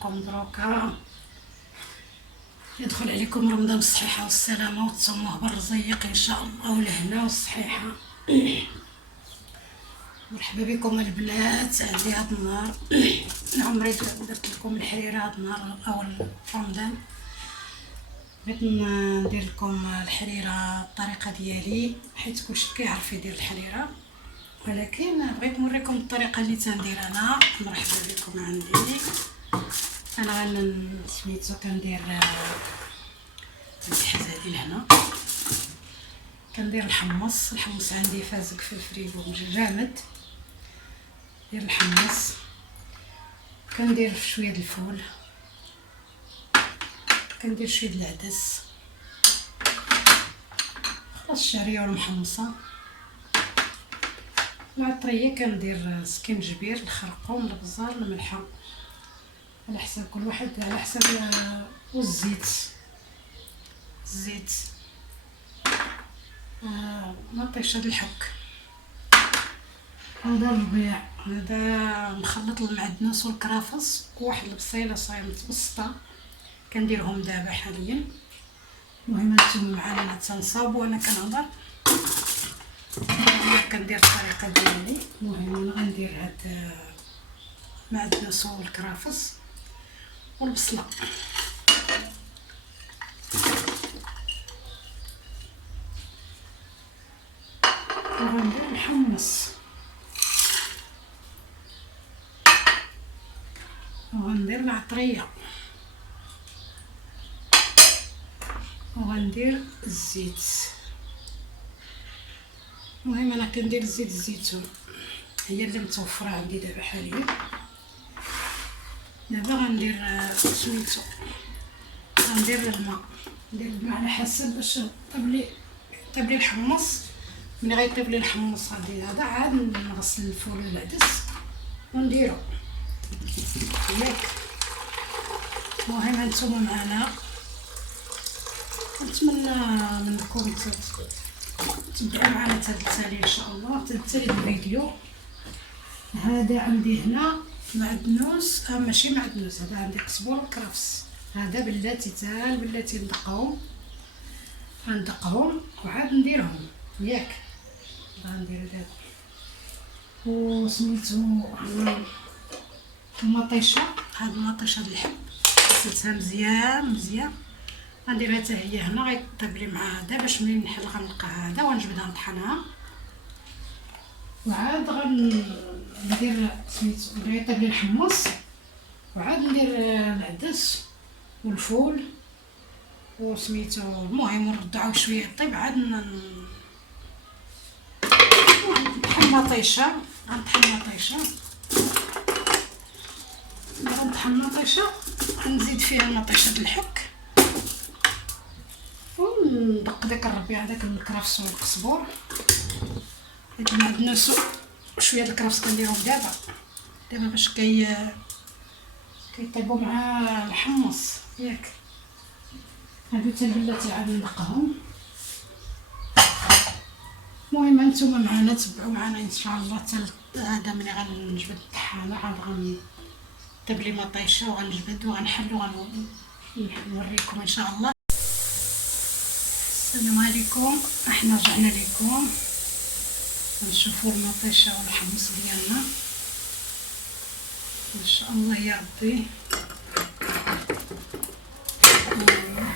نشوفكم دروكا يدخل عليكم رمضان بالصحيحه والسلامه وتصوموه بالرزيق ان شاء الله والهنا والصحيحه. مرحبا بكم البنات. عندي هاد النهار عمري درت لكم الحريره هاد النهار اول رمضان. بغيت ندير لكم الحريره الطريقه ديالي حيت كلشي كيعرف يدير الحريره، ولكن بغيت نوريكم الطريقه اللي تندير انا. مرحبا بكم. عندي انا سميتو كندير هادي لهنا، كندير الحمص عندي فازك في الفريغو جامد. دير الحمص، كندير شويه الفول، كندير شويه العدس، خلاص الشعريه والمحمصه. العطريه كندير سكنجبير، الخرقوم، البزار، الملحه على حسب كل واحد، على حسب. والزيت، الزيت مطيشه الحك. هذا الربيع، هذا مخلط المعدنوس والكرافس وواحد البصيله صايمه متوسطه كنديرهم دابا حاليا. المهم نتوما معانا ما تنصابوا وانا كنهضر. انا كندير الطريقه ديالي. المهم انا غندير هاد المعدنوس والكرافس والبصله، وغندير الحمص، وغندير العطريه، وغندير الزيت. المهم انا كندير زيت الزيتون، هي اللي متوفره عندي دابا حاليا. دابا غندير سميتو، غندير الماء، ندير الماء على حسب باش طيب لي الحمص. ملي غيطيب لي الحمص غادي هذا عاد نغسل الفول والعدس ونديرو ياك. المهم هانتوما معنا، نتمنى منكم تبداو معنا التالي ان شاء الله، تالي الفيديو. هذا عندي هنا معدنوس، ماشي معدنوس، هذا عندي قزبر وكرفس. هذا بلاتي بلاتي ندقهم وعاد نديرهم ياك. غندير دابا وسميتو المطيشه. هاد المطيشه د الحب غسلتها مزيان غنديرها حتى هي هنا، غيطيب لي مع هذا باش ملي نحل غنلقى هذا ونجبدها نطحنها. وعاد غندير سميتو ملي غيطيب لي الحمص وعاد ندير العدس والفول وسميتو. المهم نردو عاود شويه يطيب عاد نطحن مطيشه. غنزيد فيها مطيشه الحك وندق داك الربيع، داك الكرفس والقزبور. هاد المعدنوس وشويه الكرفس كنديرهم دابا باش كيطيبوا مع الحمص ياك. هادو حتى البلاتي عاد ندقهم. المهم هانتوما معنا تبعوا معنا ان شاء الله حتى هذا ملي غنجبد الطحانه عاد غنطيب لي مطيشه وغنجبد وغنحل ونوريكم ان شاء الله. السلام عليكم، احنا رجعنا لكم نشوفوا المطيشه والحمص ديالنا ان شاء الله يا ربي.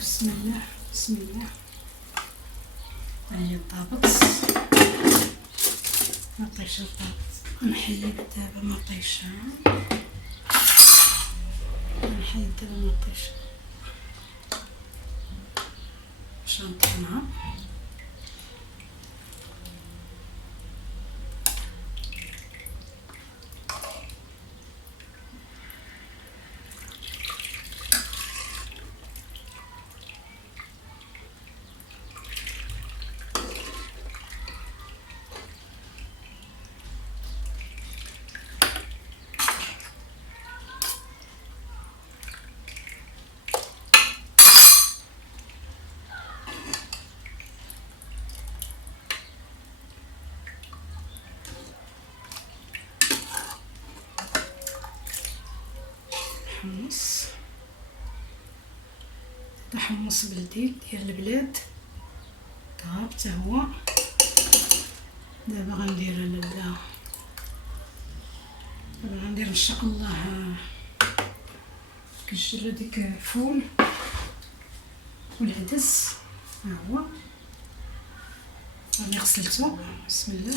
بسم الله. هي طابت مطيشه، نحيد دابا مطيشه، باش نطحنها. حمص، حمص بلدي ديال البلاد طاب حتى هو. دابا غندير دابا غندير ان شاء الله كنشري ديك الفول والعدس. ها هو راني غسلته. بسم الله.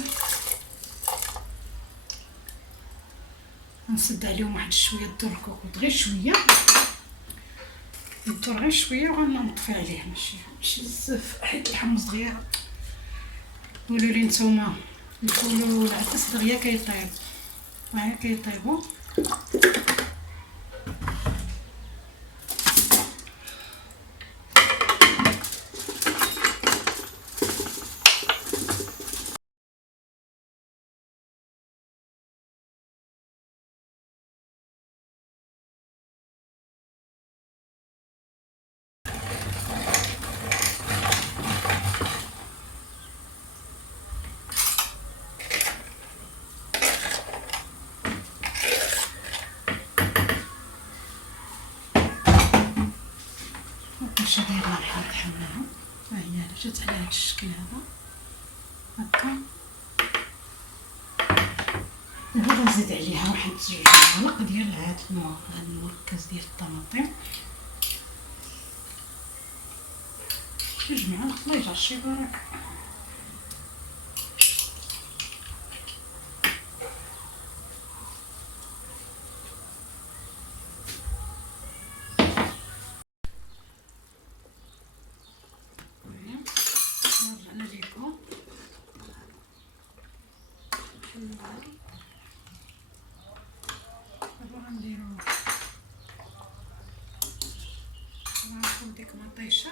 غنسد عليهم واحد شويه الدور الكوكوط، غير شويه الدور، غير شويه، وغنطفي عليه ماشي بزاف حيت الحمص دغيا. قولوا لي نتوما الفول والعدس دغيا كيطيب، معايا كيطيبوا. واش دايره الحال حملها. ها هي جات على هاد الشكل هذا هكا. دابا غنزيد عليها واحد 2 معالق ديال هاد المركز ديال الطماطم. 2 معالق الله يجعل شي بركه. رجعنا ليكم دابا غنديرو نعرفو ديك مطيشه.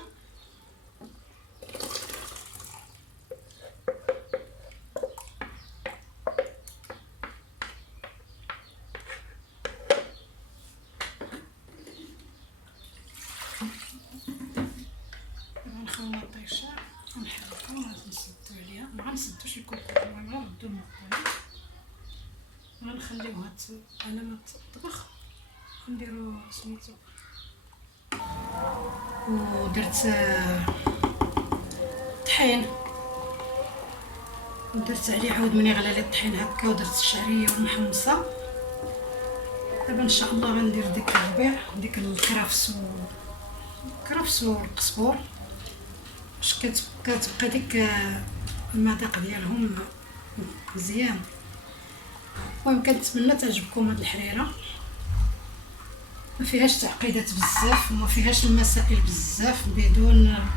غنخلو مطيشه ونحركو، نسدو عليها، ما غنسدوش الكوكوط، المهم غنردو المقله، غنخليوها على ما تطبخ. نديرو سميتو، ودرت طحين، ودرت عليه عاود ملي غلى لي الطحين هكا، ودرت الشعريه والمحمصه. دابا ان شاء الله غندير ديك الربيع، ديك الكرفس والقزبور، باش كتبقى ديك المذاق ديالهم مزيان. المهم كنتمنى تعجبكم هاد الحريره، ما فيهاش تعقيدات بزاف وما فيهاش المسائل بزاف، بدون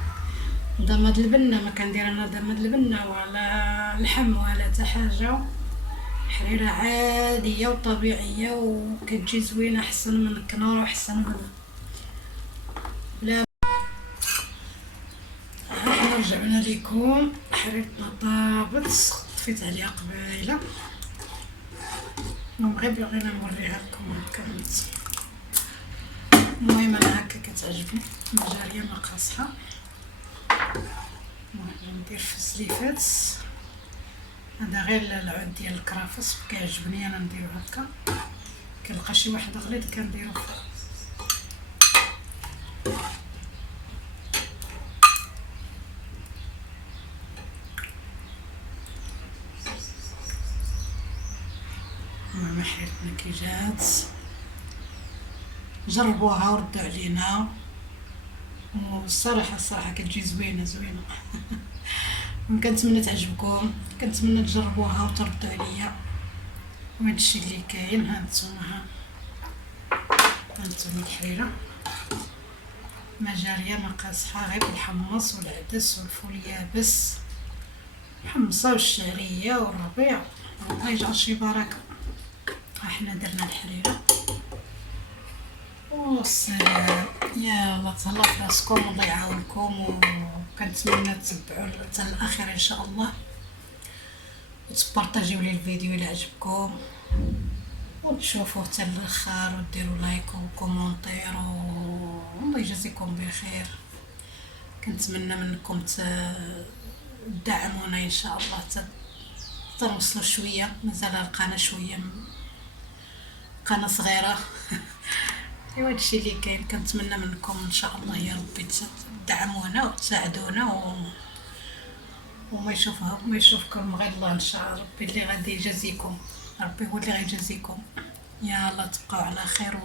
ضماد البنه. ما كندير انا ضماد البنه ولا لحم ولا حتى حاجه، حريره عاديه وطبيعيه وكتجي زوينه، احسن من الكنار واحسن من لا. حنا رجعنا لكم، حريرتنا طابت، طفيت عليها قبيله. غير بغينا نوريها لكم هكا. المهم انا هكا كتعجبني المجاريه ما قاصحه. ندير في الزليفات هذا غير العود ديال الكرافس كيعجبني انا نديرو هكا. كنلقى شي واحد غليظ كنديرو المهم حريرتنا كي جات جربوها وردوا علينا، والصراحه كتجي زوينه. كنتمنى تعجبكم، كنتمنى تجربوها وتردوا عليا. وهذا الشيء اللي كاين. هانتوما الحريره مجاريه ما قاصحه، غير بالحمص والعدس والفول يابس، محمصه والشعريه والربيع. الله يجعل شي بركه. احنا درنا الحريره والسلام. يلا تهلاو في راسكم، الله يعاونكم، وكنتمنى تتبعوا حتى الاخير ان شاء الله، وتبارطاجيو لي الفيديو الى عجبكم، وتشوفوه حتى الاخر، وديروا لايك وكومونتير، والله يجازيكم بخير. كنتمنى منكم تدعمونا ان شاء الله، تنوصلوا شويه. مازال القناه شويه قناه صغيره ايوا هادشي اللي كاين. كنتمنى منكم ان شاء الله يا ربي تدعمونا وتساعدونا وما يشوفكم غير الله ان شاء الله. ربي اللي غادي يجازيكم، ربي هو اللي غيجازيكم. يلا تبقاو على خير